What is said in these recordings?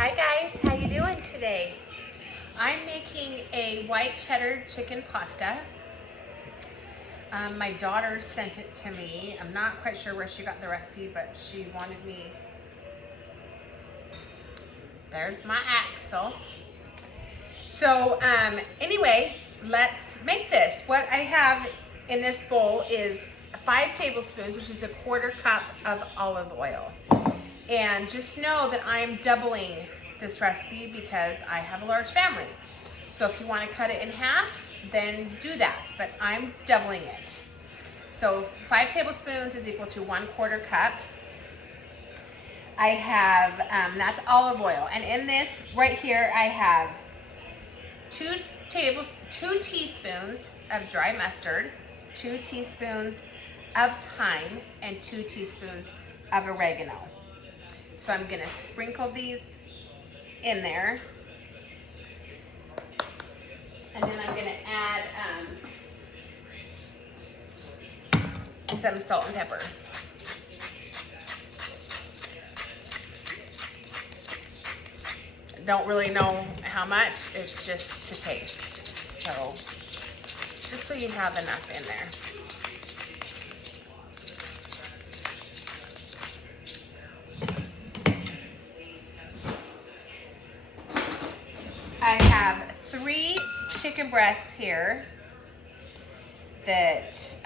Hi guys, how you doing today? I'm making a white cheddar chicken pasta. My daughter sent it to me. I'm not quite sure where she got the recipe, but she wanted me. There's my axle. So anyway, let's make this. What I have in this bowl is 5 tablespoons, which is a 1/4 cup of olive oil. And just know that I'm doubling this recipe because I have a large family. So if you want to cut it in half, then do that, but I'm doubling it. So 5 tablespoons is equal to 1/4 cup. I have, that's olive oil. And in this right here, I have 2 teaspoons of dry mustard, 2 teaspoons of thyme, and 2 teaspoons of oregano. So I'm gonna sprinkle these in there. And then I'm gonna add some salt and pepper. Don't really know how much, it's just to taste. So, just so you have enough in there. I have 3 chicken breasts here that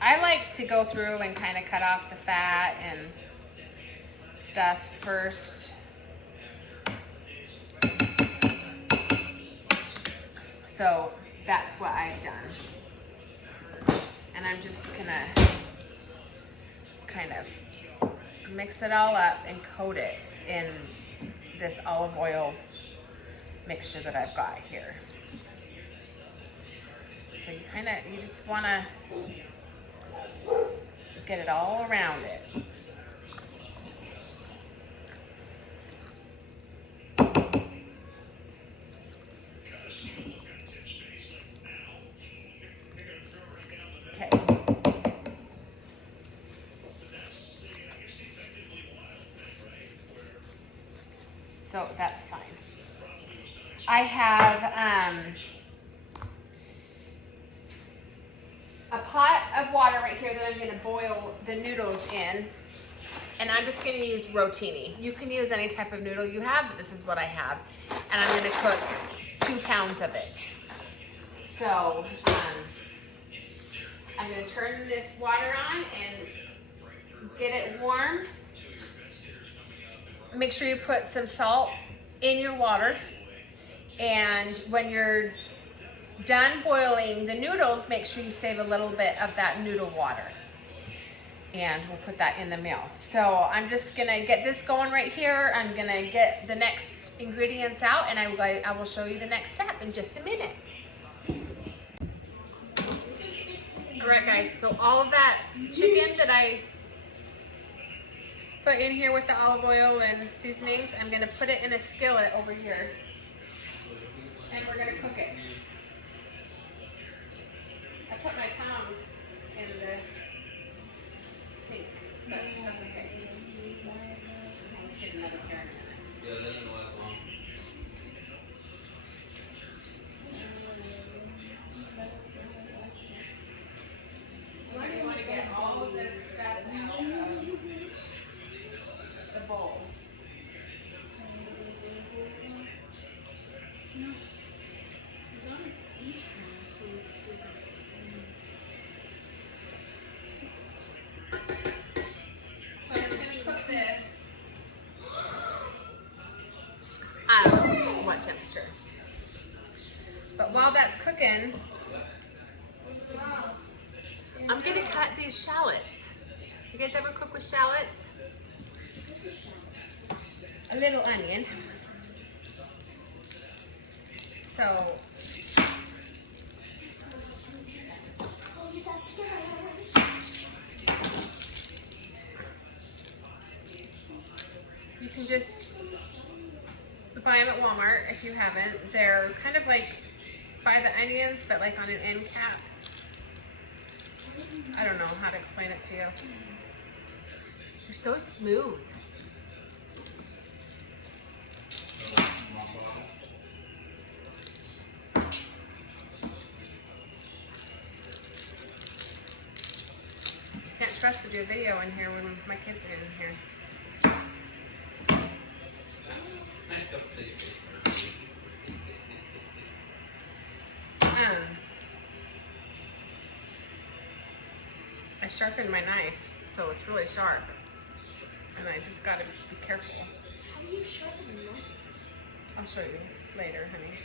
I like to go through and kind of cut off the fat and stuff first. So that's what I've done. And I'm just gonna kind of mix it all up and coat it in this olive oil mixture that I've got here. So you just wanna get it all around it. Okay. So that's fine. I have a pot of water right here that I'm going to boil the noodles in, and I'm just going to use rotini. You can use any type of noodle you have, but this is what I have, and I'm going to cook 2 pounds of it. So I'm going to turn this water on and get it warm. Make sure you put some salt in your water, and when you're done boiling the noodles, make sure you save a little bit of that noodle water, and we'll put that in the meal. So I'm just gonna get this going right here. I'm gonna get the next ingredients out, and I will show you the next step in just a minute. All right guys, so all of that chicken that I put in here with the olive oil and seasonings, I'm gonna put it in a skillet over here, and we're gonna cook it. I put my tongs in the sink, but that's okay. I'll just get another carrot. Yeah, that didn't last long. You want to get all of this stuff out of the bowl. So I'm just going to cook this. I don't know what temperature. But while that's cooking, I'm going to cut these shallots. You guys ever cook with shallots? A little onion. So you can just buy them at Walmart if you haven't. They're kind of like buy the onions, but like on an end cap. I don't know how to explain it to you. They're so smooth. Can't trust to do a video in here when my kids are in here. I sharpened my knife, so it's really sharp. And I just gotta be careful. How do you sharpen a knife? I'll show you later, honey.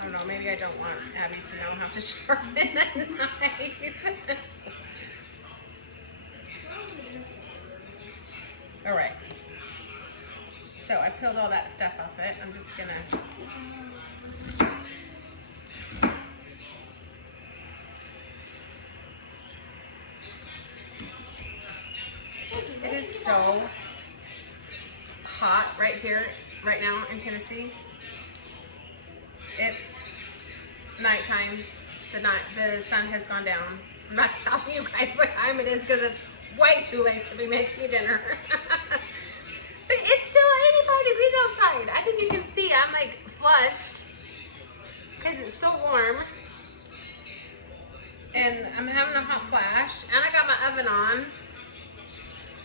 I don't know, maybe I don't want Abby to know how to sharpen a knife. All right. So I peeled all that stuff off it. I'm just gonna It is so hot right here, right now in Tennessee. It's nighttime. The sun has gone down. I'm not telling you guys what time it is because it's way too late to be making dinner. But it's still 85 degrees outside. I think you can see I'm like flushed because it's so warm. And I'm having a hot flash. And I got my oven on.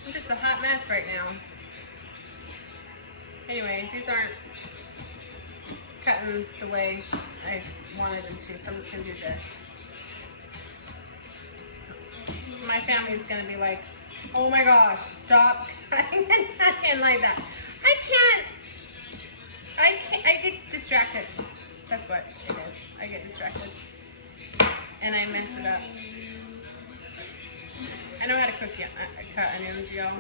I'm just a hot mess right now. Anyway, these aren't cutting the way I wanted them to, so I'm just gonna do this. My family's gonna be like, oh my gosh, stop cutting it like that. I get distracted. That's what it is. I get distracted. And I mess it up. I know how to cut onions, y'all.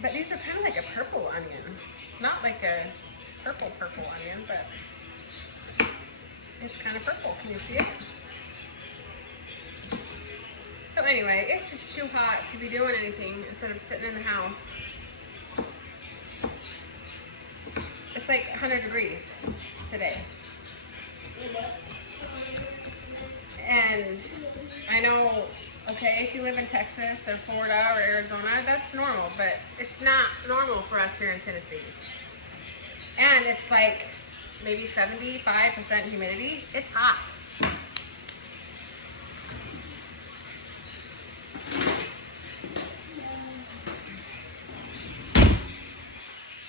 But these are kind of like a purple onion. Not like a purple onion, but it's kind of purple. Can you see it? So anyway, it's just too hot to be doing anything instead of sitting in the house. It's like 100 degrees today. And I know, okay, if you live in Texas or Florida or Arizona, that's normal, but it's not normal for us here in Tennessee. And it's like maybe 75% humidity. It's hot.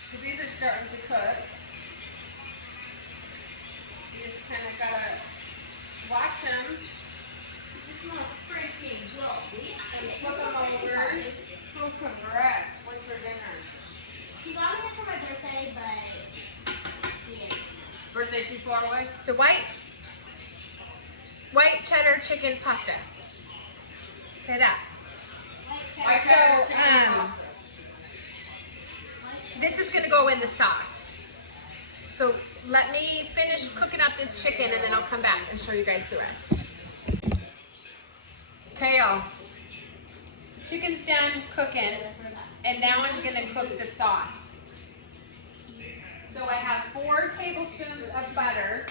So these are starting to cook. You just kind of gotta watch them. It smells freaking good. And flip them over. Oh, congrats. What's for dinner? She got me it for my birthday, but yeah. Birthday too far away? It's a white cheddar chicken pasta. Say that. So, this is gonna go in the sauce. So let me finish cooking up this chicken and then I'll come back and show you guys the rest. Okay, y'all. Chicken's done cooking, and now I'm gonna cook the sauce. So I have 4 tablespoons of butter.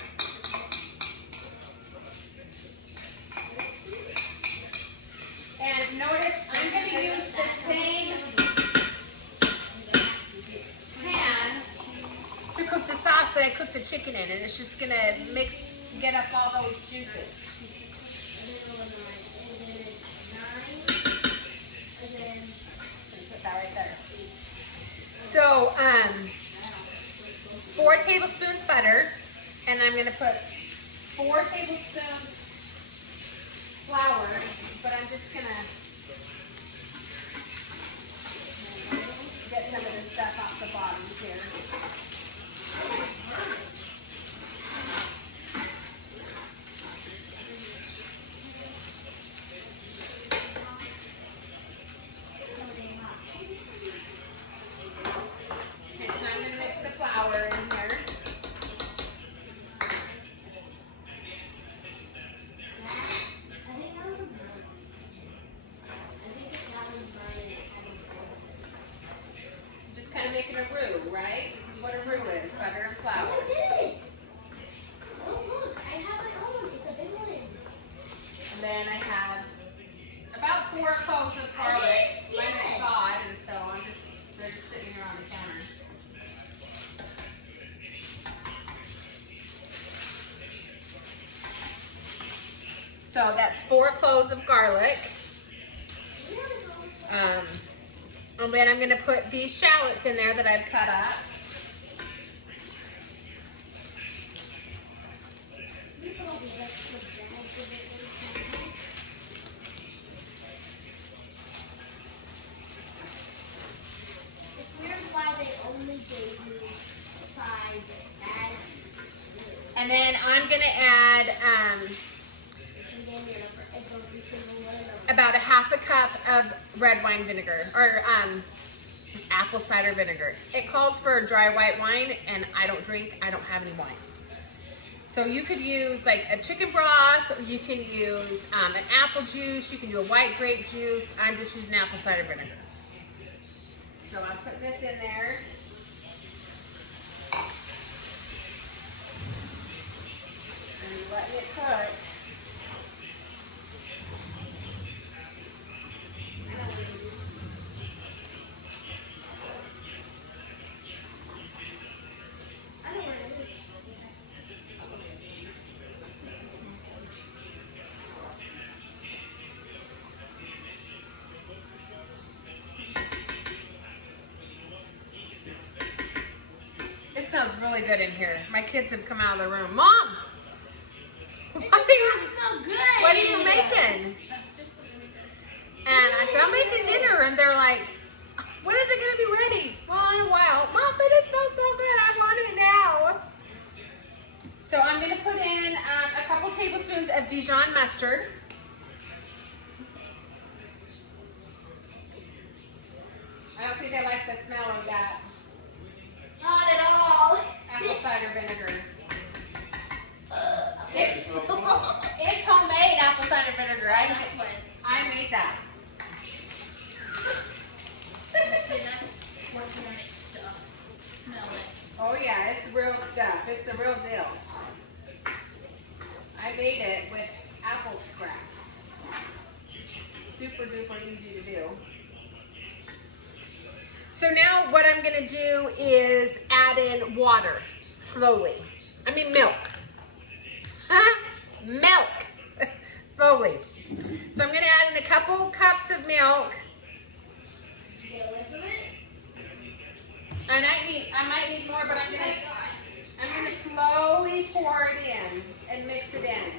And notice I'm gonna use the same pan to cook the sauce that I cooked the chicken in, and it's just gonna get up all those juices. Put that right there. So, 4 tablespoons butter, and I'm gonna put 4 tablespoons flour, but I'm just gonna get some of this stuff off the bottom here. Okay, so I'm gonna mix the flour in here. Just kind of making a roux, right? This is what a roux is, butter and flour. So that's 4 cloves of garlic. And then I'm gonna put these shallots in there that I've cut up. And then I'm gonna add about a half a cup of red wine vinegar, or apple cider vinegar. It calls for dry white wine, and I don't drink, I don't have any wine. So you could use like a chicken broth, you can use an apple juice, you can do a white grape juice. I'm just using apple cider vinegar. So I'll put this in there. And letting it cook. It smells really good in here. My kids have come out of the room. Mom! What are you making? And I said, I'm making dinner. And they're like, when is it going to be ready? Well, in a while. Mom, but it smells so good. I want it now. So I'm going to put in a couple tablespoons of Dijon mustard. I don't think I like the smell of that. Not at all. Apple cider vinegar. It's homemade apple cider vinegar. I made that. See, that's organic stuff. Smell it. Oh yeah, it's real stuff. It's the real deal. I made it with apple scraps. Super duper easy to do. So now what I'm gonna do is add in water, slowly. I mean milk. Milk, slowly. So I'm gonna add in a couple cups of milk. Get away from it. And I might need more, but I'm gonna slowly pour it in and mix it in.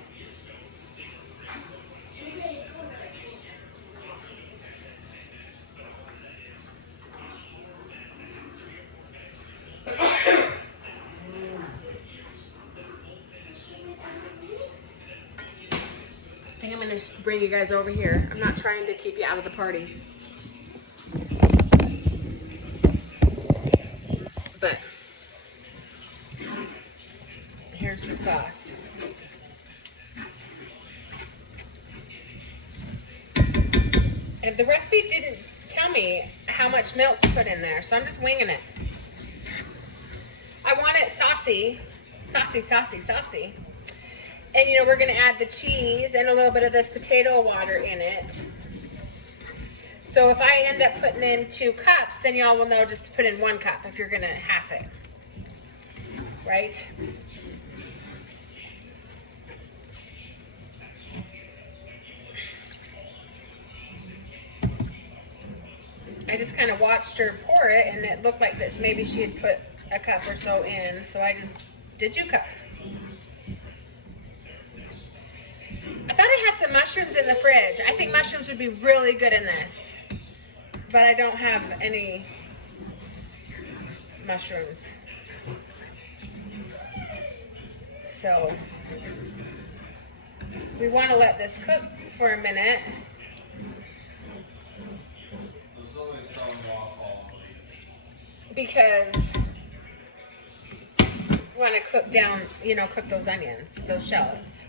I think I'm going to bring you guys over here. I'm not trying to keep you out of the party. But here's the sauce. And the recipe didn't tell me how much milk to put in there, so I'm just winging it. I want it saucy. Saucy, saucy, saucy. And you know, we're gonna add the cheese and a little bit of this potato water in it. So if I end up putting in 2 cups, then y'all will know just to put in 1 cup if you're gonna half it, right? I just kind of watched her pour it, and it looked like that maybe she had put a cup or so in, so I just did 2 cups. I thought I had some mushrooms in the fridge. I think mushrooms would be really good in this, but I don't have any mushrooms. So we want to let this cook for a minute. Because we want to cook down, you know, cook those onions, those shallots.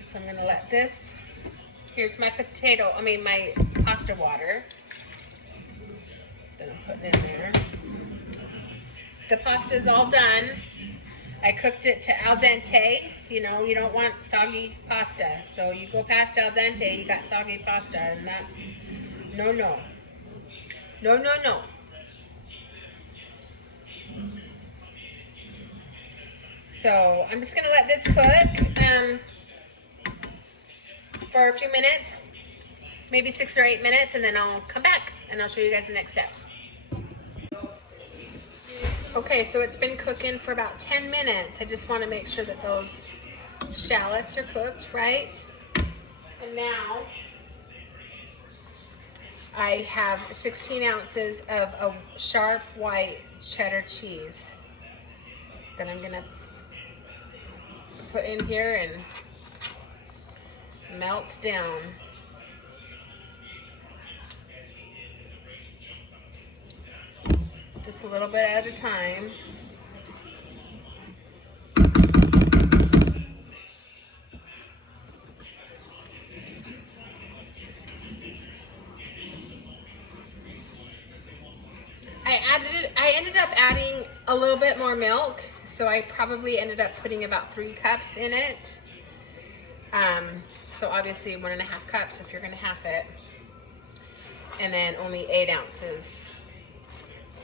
So I'm going to let this, here's my my pasta water. Then I'm putting it in there. The pasta is all done. I cooked it to al dente. You know, you don't want soggy pasta. So you go past al dente, you got soggy pasta, and that's no, no. No, no, no. So I'm just gonna let this cook for a few minutes, maybe 6 or 8 minutes, and then I'll come back and I'll show you guys the next step. Okay, so it's been cooking for about 10 minutes. I just want to make sure that those shallots are cooked right. And now I have 16 ounces of a sharp white cheddar cheese that I'm gonna put in here and melt down. Just a little bit at a time. I ended up adding a little bit more milk, so I probably ended up putting about 3 cups in it. So obviously 1.5 cups if you're gonna half it. And then only 8 ounces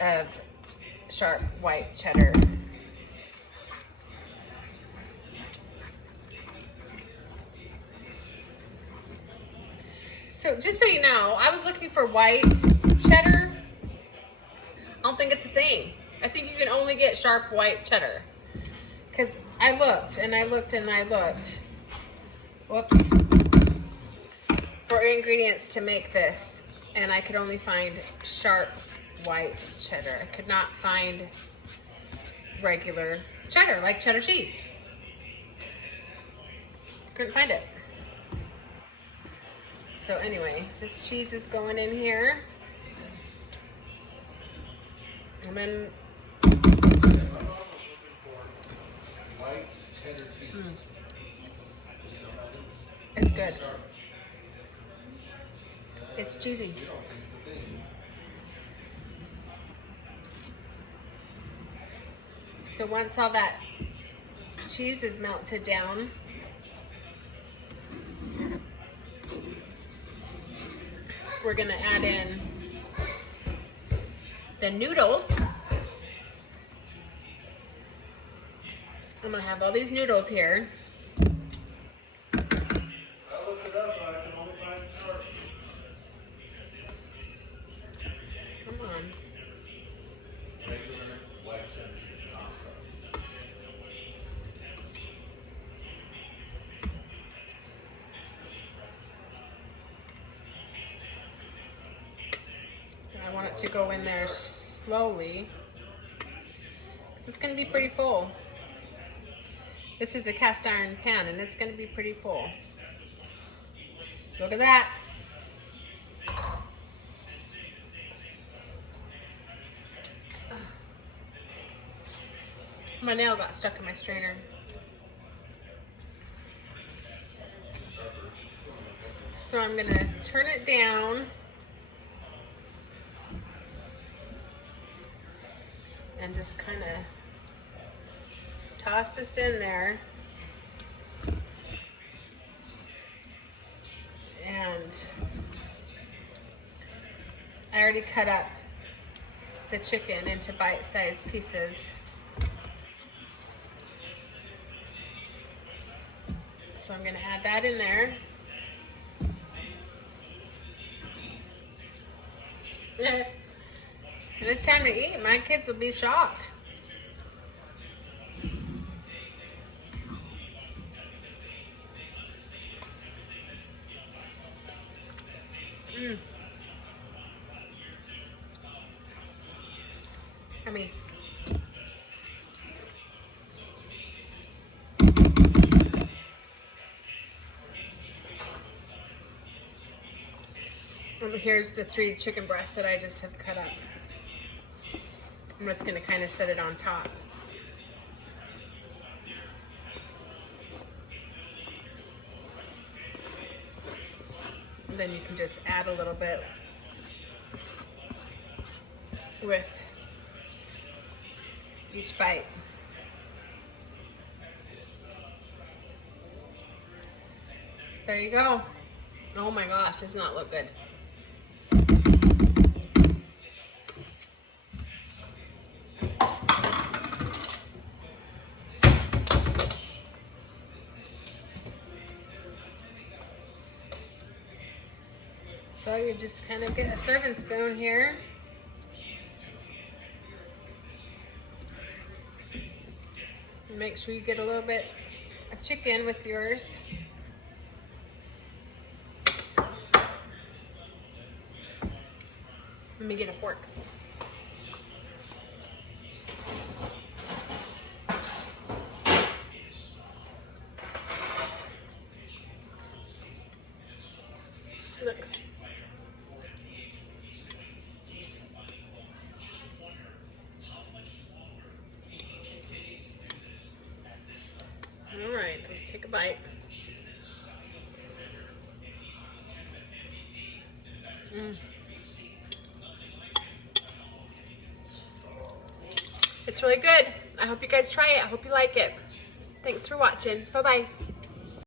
of sharp white cheddar. So just so you know, I was looking for white cheddar. I don't think it's a thing. I think you can only get sharp white cheddar. Because I looked and I looked and I looked. Whoops. For ingredients to make this, and I could only find sharp white cheddar. I could not find regular cheddar, like cheddar cheese. Couldn't find it. So anyway, this cheese is going in here. And then it's good. It's cheesy. So once all that cheese is melted down, we're gonna add in the noodles. I'm gonna have all these noodles here. I looked it up, but I can only find sharp. Come on. Regular white cheddar. I want it to go in there slowly, because it's going to be pretty full. This is a cast iron pan and it's going to be pretty full. Look at that. My nail got stuck in my strainer. So I'm going to turn it down and just kind of toss this in there. And I already cut up the chicken into bite-sized pieces. So I'm going to add that in there. When it's time to eat, my kids will be shocked. Yummy. And here's the 3 chicken breasts that I just have cut up. I'm just going to kind of set it on top. And then you can just add a little bit with each bite. There you go. Oh my gosh, does not look good. So you just kind of get a serving spoon here. And make sure you get a little bit of chicken with yours. Let me get a fork. Look. All right, let's take a bite. It's really good. I hope you guys try it. I hope you like it. Thanks for watching. Bye-bye.